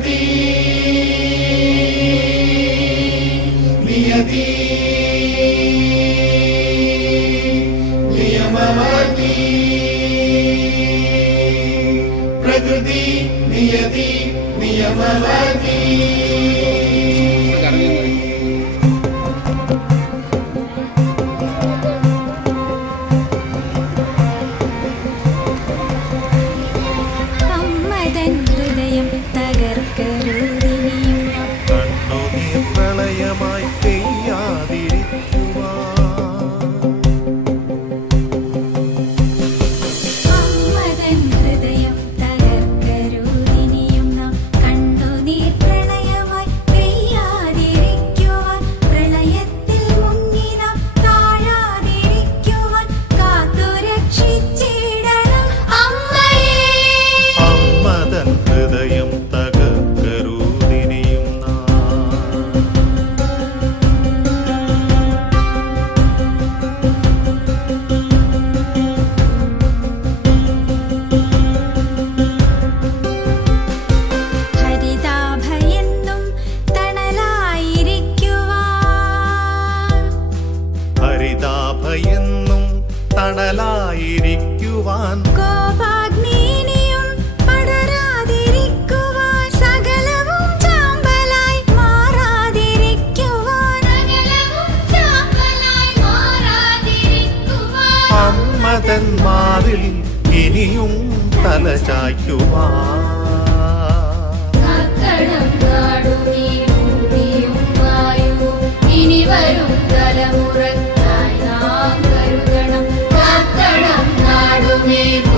പ്രകൃതി നിയതി നിയമവതി പ്രകൃതി നിയതി നിയമവതി പ്രളയമായി ഹരിതാഭയെന്നും തണലായിരിക്കുവാൻ കോപാഗ്നിയും പടരാതിരിക്കുവാൻ സകലവും ചാമ്പലായി മാറാതിരിക്കുവാൻ അമ്മ തൻ മാറിൽ ഇനിയും തലചായ്ക്കുവാൻ ഇനി വരും തലമുറ നാം കരുതണം. കാക്കണം നാടുമേ.